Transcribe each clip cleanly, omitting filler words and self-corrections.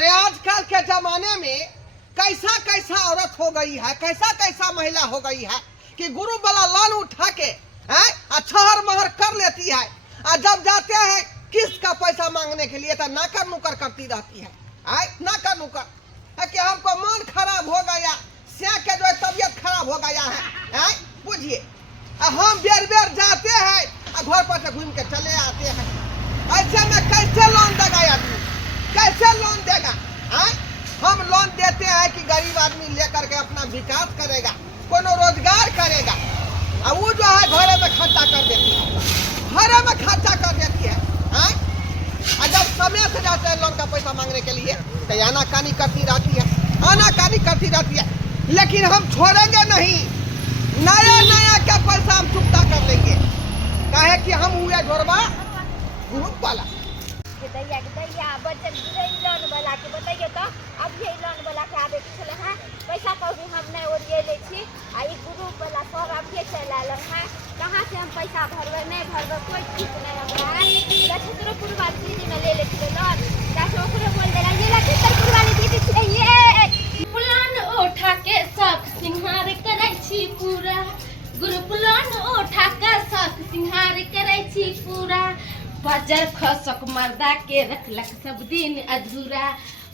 अरे आजकल के जमाने में कैसा कैसा औरत हो गई है, कैसा कैसा महिला हो गई है कि गुरु वाला लोन उठा के छहर महर कर लेती है, और जब जाते हैं किस्त का पैसा मांगने के लिए तो नाकर नुकर करती रहती है। नाकर नुकर है कि हमको मन खराब हो गया, स्या के जो तबियत खराब हो गया है, बुझिए हम बेर बेर जाते हैं घर पर से घूम के चले आते हैं। ऐसे में कैसे लोन देगा आदमी, कैसे लोन देगा? हम लोन देते हैं कि गरीब आदमी लेकर के अपना विकास करेगा, कोनो रोजगार करेगा, और वो जो है घरे में खर्चा कर देती है, घरे में खर्चा कर देती है। और जब समय से जाते हैं लोन का पैसा मांगने के लिए तो आनाकानी करती रहती है, आनाकानी करती रहती है। लेकिन हम छोड़ेंगे नहीं, नया नया क्या पैसा हम चुकता कर लेंगे, काहे कि हम हुए घोरबा ग्रुप वाला। बचत लोन वाला के बताइए तो अब ये लोन वाला के आबे चले हैं पैसा कभी हम नहीं ओरिए ले छी आ ई ग्रुप वाला सब अब ये चला ल है, कहां से हम पैसा भरबे नहीं भरबे कोई ठीक नहीं लग रहा है। या छतरपुर वाली दीदी में ले लेती लोन, कैसे ओकरे बोल देला ये ला छतरपुर वाली दीदी छे ये प्लान उठा के सब सिंहार करै छी पूरा, ग्रुप लोन उठा के सब सिंहार करै छी पूरा। बजर खसक मर्दा के रखलक सब दिन अधूरा,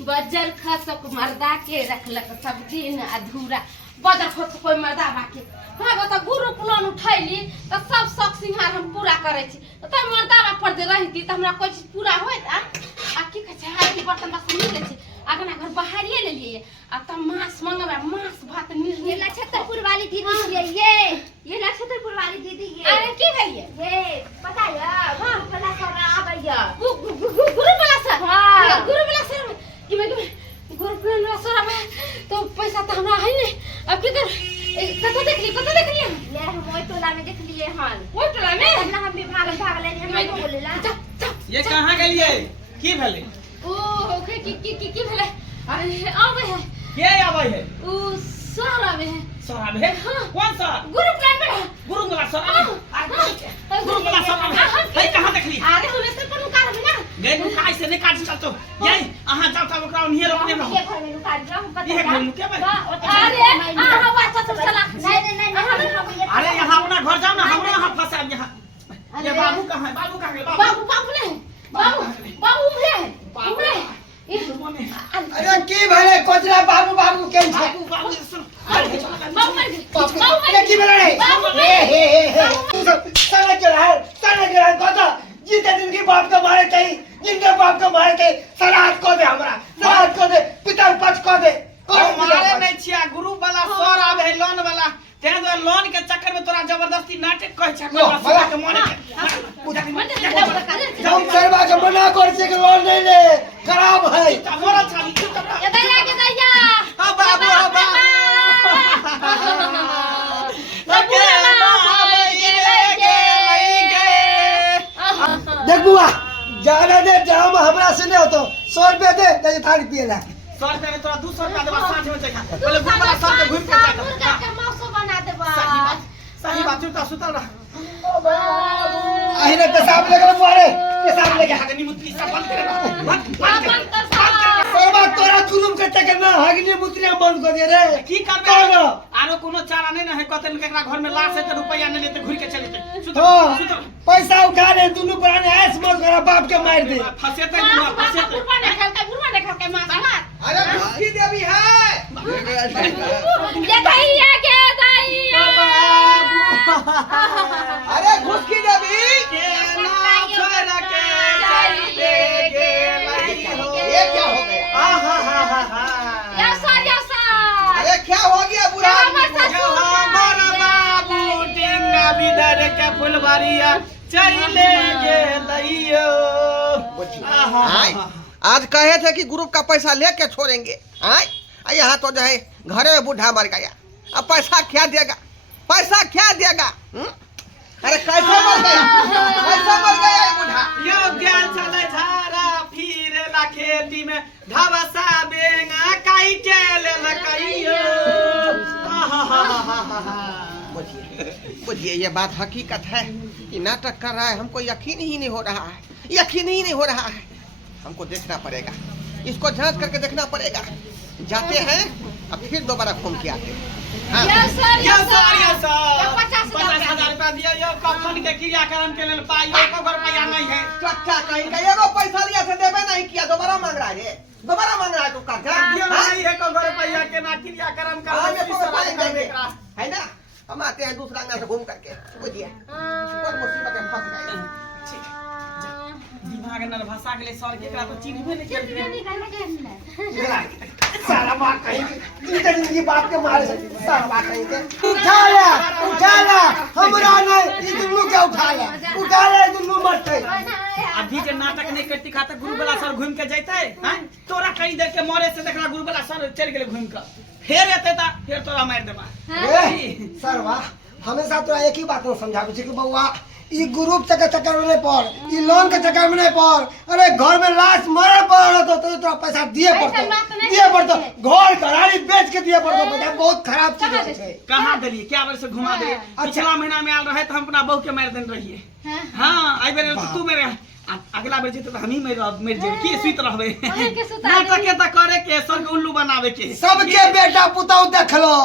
बजर खसक मर्दा के रखलक सब दिन अधूरा। बजर खसक कोई मर्दा बाके हाँ बता ग्रुप लोन उठैली तो सब शौक सिंहार हम पूरा करे छी, तो मर्दा पर जे रहती तो हमरा कोई चीज पूरा होत आ की कह छै हाथी बर्तन बस मिल ले छी अगना घर बाहरिए ले लिए आ त मांस मंगबे मांस भात मिल ये ला छतरपुर वाली दीदी ये ला छतरपुर वाली दीदी ये अरे की भइए ये पता है हां वाला सब आबैया गुरु वाला सर हां गुरु वाला सर कि मैं गुरु वाला सर में तो पैसा तो हमरा है नहीं। अब किधर कतो देख ली ले हम ओइ टोला में देख लिए हन, ओइ टोला में ना हम भी भाग ले हम नहीं बोलेला। ये कहां गेलिए की भेले? ओ ओके की भेले? अरे आवे है के आवे है? ओ सर आवे है। सर आवे है? कौन सर? गुरु प्लान में गुरु वाला सर आवे। गुरु वाला सर आवे है कहां देखली? अरे हम ऐसे पर नुका रहे ना गए नु काय से नहीं काट सकतो यही अहां जाओ त ओकरा नियर अपने रहो। ये घर में लुका दो हम पता ये घर में क्या भाई? अरे हां बात तो चला नहीं अरे यहां अपना घर जाओ ना, हमरा यहां फंसा यहां। ये बाबू कहां है? बाबू कहां है? बाबू नहीं बाबू उमरे अरे की भले कोचरा बाबू बाबू केन छे? बाबू सुन ये की भले रे? साला चला कोता जितने दिन की बाप को मारे थे, जिनके बाप को मारे थे, सराहत को दे हमरा, सराहत को दे, पिता पक्ष को दे। मारे नहीं छिया, गुरु वाला सर आवे है लोन वाला, ते दो लोन के चक्कर में तोरा जबरदस्ती नाटक कह छ कोई के माने के हम सरवा के मना कर से के लोन नहीं ले, खराब है। मोरा छाली के दैया हां बाबू हां देख बुआ जाने दे जाम हमरा से नहीं होतो 100 रुपया दे नहीं थाली पिए ला। 100 रुपया में तोरा 200 रुपया देबा साँझ में चखा पहले गुरु वाला सर के घूम के मुर्गा जा के मौसम बना देबा। सही बात चुता सुतल रह अहिने पेशाब लेके मारे, पेशाब लेके हगनी मुत्री सब बंद करे बंद सरवा तोरा जुलुम करते के ना हगनी मुत्रिया बंद कर दे रे। की करबे आरो कोनो चारा नहीं ना है, कतन केकरा घर में लाश है त रुपया नहीं लेते घुर के चले जाते सुतल पैसा उठा ले दुनु प्राणी ऐस मत करा बाप के मार दे। फसेते ना फसेते गुरबा ने खा के मार अरे घुसकी देवी है, ये दैया के दैया अरे घुसकी देवी के ना छोड़ के चले गेलई हो। ये क्या हो गया? यसा अरे क्या हो गया बुढ़ा आदमी को? जो हमर बाबू टेंगा बिदर के फुलवारिया चले गेलइयो। आज कहे थे कि ग्रुप का पैसा लेके छोड़ेंगे, यहाँ तो जो है घरे में बूढ़ा मर गया, अब पैसा क्या देगा, पैसा क्या देगा? अरे कैसे मर गया, कैसे मर गया ये बूढ़ा? यो ज्ञान चले झारा फिर ला खेती में धवसा बेंगा काइटे ले लकइयो। बुझिए ये बात हकीकत है कि नाटक कर रहा है, हमको यकीन ही नहीं हो रहा है, यकीन ही नहीं हो रहा है। हमको देखना पड़ेगा, इसको जांच करके देखना पड़ेगा। जाते हैं अब फिर दोबारा घूम के आते हैं। हाँ। यस सर ये सर ये सर 50,000 रुपया दिया यो कफन के क्रियाक्रम के लिए पाई एको रुपया नहीं है। चच्चा कहीं का एगो पैसा लिया से देवे नहीं किया, दोबारा मांग रहा है, दोबारा मांग रहा है तू कर्जा। दियो हाँ? नहीं एको रुपया के ना क्रियाक्रम कर हाँ, मेरे को बताएं देंगे, है ना? हम आते हैं दूसरा अंगना से घूम करके, बुझिए और मुसीबत में फंस गए। दिमाग न भाषा के लिए सर के तो चिन्हबे नहीं करते। सारा बात कहीं जिंदगी जिंदगी बाप के मारे सारा बात कहीं के उठा ला हमरा नहीं ई दुन्नु के उठा ले दुन्नु मरते। अभी जे नाटक नहीं करती खाता गुरु वाला सर घूम के जैते हैं तोरा कहीं देर के मोरे से देखला गुरु वाला सर चल गेले घूम के फिर एते ता फिर तोरा मार देबा। सरवा हमेशा तोरा एक ही बात में समझाबे छी कि बउआ ई ग्रुप के चक्कर में नहीं पड़, ई लोन के चक्कर में नहीं पड़। अरे घर में लाश मरे पड़ तो तोरा पैसा दिए पड़तो घर घराड़ी बेच के दिए पड़तो। पैसा बहुत खराब चीज है। कहां देली क्या बार से घुमा दे। पिछला महीना में आल रहे तो हम अपना बहू के मार देन रहिए। हां आई बेर तू मेरे अगला बेर जीते तो हम ही मर जेबे की सुत रहबे। नाटक के त करे के सर के उल्लू बनावे के सबके बेटा पुतौ देखलो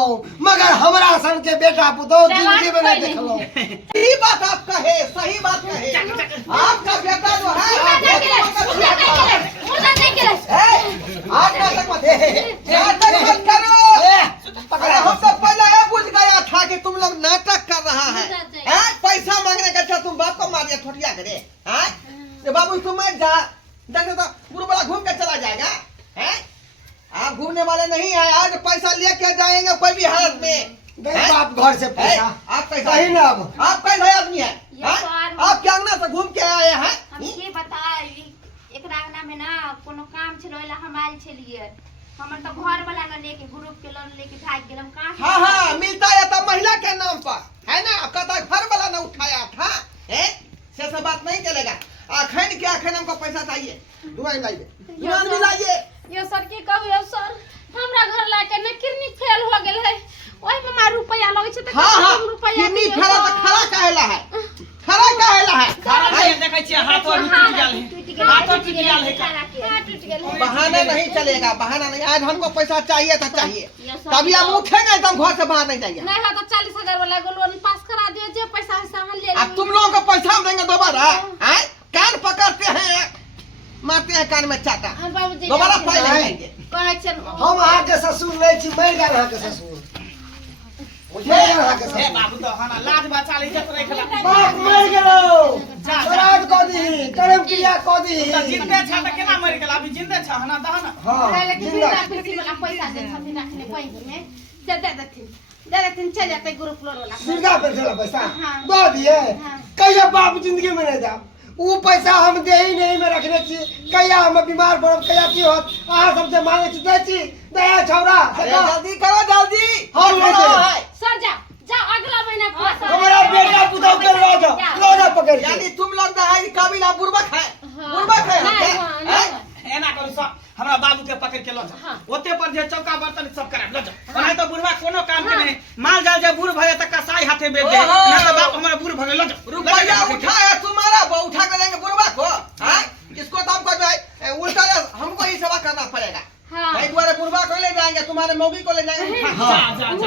मगर हमरा सन के बेटा पुतौ जिंदगी में नहीं देखलो। सही बात आप कहे, सही बात कहे। आपका बेटा जो है आप नाटक मत करो। अरे हम तो पहले ये बुझ गया था कि तुम लोग नाटक कर रहा है। पैसा मांगने का अच्छा तुम बाप को मार दिया ठोटिया करे। बाबू तुम मत जा, देखे तो गुरु वाला घूम के चला जाएगा। हैं? आप घूमने वाले नहीं है, आज पैसा लेके जाएंगे कोई भी हालत में। बाप घर से पैसा आप पैसा सही ना अब आप कैसा आदमी है? आप क्या अंगना से घूम के आए हैं? हम ये बताए एकरा अंगना में ना कोनो काम छलो एला हम आइल छलिए। हमर तो घर वाला ना लेके ग्रुप के लोन लेके भाग गेलम कहां। हाँ मिलता है तो महिला के नाम पर, है ना? कदा घर वाला ना उठाया था, हैं? से सब बात नहीं चलेगा। आखिर क्या आखिर हमको पैसा चाहिए, दुआन लाइए, दुआन भी लाइए। यो सर की कहू यो सर हमरा घर लाके न किडनी फेल हो गेल है, ओइ में मार रुपया लगै छै त हाँ रुपया किडनी फेल तो खरा काहेला है, खरा काहेला है? सारा नहीं देखे छी हाथों टूट गेल है, हाथों टूट गेल है। हाथ टूट गेल है। बहाना नहीं चलेगा, बहाना नहीं। आज हमको पैसा चाहिए तो चाहिए, तभी हम उठेंगे तो हम घर से बाहर नहीं जाएंगे। नहीं है तो 40,000 वाला लोन पास करा दियो, जे पैसा है सामान ले अब तुम लोगों को पैसा हम देंगे दोबारा? हैं? कान पकड़ते हैं, मारते हैं कान में चाटा, बाबूजी दोबारा पाई नहीं देंगे। कहै छै हम अहाँ के ससुर नहीं छी, मर गेल अहाँ के ससुर। मुझे अहाँ के ए ससुर बाबू तो हना लाज बचा ले इज्जत रखला। बाप मर गेलो श्राद्ध क दी कर्म क्रिया क दी। त जिंदे छ त केना मर गेला? अभी जिंदे छ हना दहना। हां लेकिन जिंदा फिर वाला पैसा दे छथिन रखने बैंक में दे देथिन चल जाते ग्रुप लोन वाला सिरगा पे चला पैसा हाँ। दो दिए। हाँ। कहिया बाप जिंदगी में नहीं जा वो पैसा हम दे ही नहीं में रखने छी। कहिया हम बीमार पड़ब कहिया की होत अहाँ सबसे मांगे छी दे छी दया छौरा। अरे जल्दी करो जल्दी। हाँ, ले जाओ। सर जा अगला महीना हमारा बेटा पुतौ के लो जा पकड़ के। यानी तुम लोग ना है काबिला बुर्बक है, बुर्बक है हम के? हैं? एना करू सब हमरा बाबू के पकड़ के ल जा। ओते पर जे चौका बर्तन सब करे ल जा। ओना तो बुढ़वा कोनो काम के नहीं, माल जाल जे बूढ़ भए त कसाई हाथे बेच दे। ना तो बाप हमरा बूढ़ भए ल जा। रुपया उठा है तुम्हारा, वो उठा कर देंगे बुर्बा को। हैं? इसको तो हमको जो है उल्टा हमको ही सेवा करना पड़ेगा। भाई तुम्हारे बुर्बा को ले जाएंगे, तुम्हारे मौगी को ले जाएंगे। जा हमरा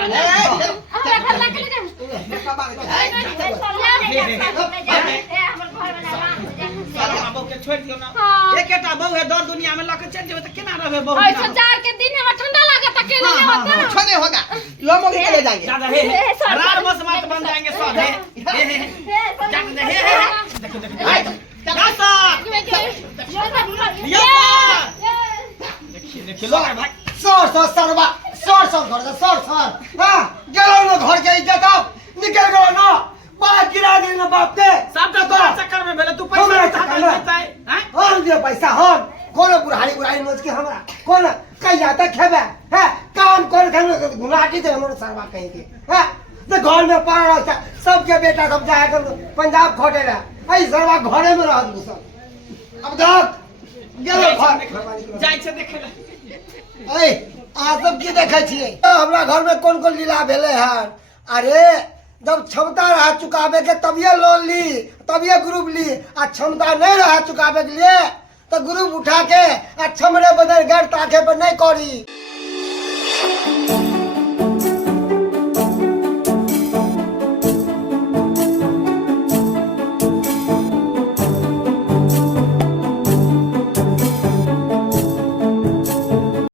घर ला के ले जा सारा बहू के छोड़ दियो ना। एकेटा बहू है दर दुनिया में लके चल जेबे त केना रहबे बहू? ऐसा जार के दिन में ठंडा लागत अकेले में होता कुछ नहीं होगा, लो मौगी को ले जाएंगे। दादा हे रार बस मत बन जाएंगे सब हे जाते हे देखो दासा देखिए लो भाई सर सरवा सर घर सर हां गेलो न घर के इज्जत अब निकल गेलो न बात गिरा दे न बाप के सब तो तोरा चक्कर में भेले तू पैसा उठा देता है हैं? हम दे पैसा हम कोनो बुढ़ाई नोच के हमरा कोन कहिया तक खेबे है काम कर के गुनाटी दे हमर सरवा कहीं के है तो घर में पड़ रहा था सबके बेटा सब जाए कर पंजाब खोटे रहा ऐ सरवा घरे में रहत घुसल। अब देख गेलो घर जाय छे देखे ले ऐ आ सब की देखे छिए हमरा घर में कौन कौन लीला भेले है। अरे जब क्षमता रहा चुकावे के तबिये लोन ली तबिये ग्रुप ली आ क्षमता नहीं रहा चुकावे के लिए तो ग्रुप उठा के अच्छा मेरे बदल घर ताके पर नहीं करी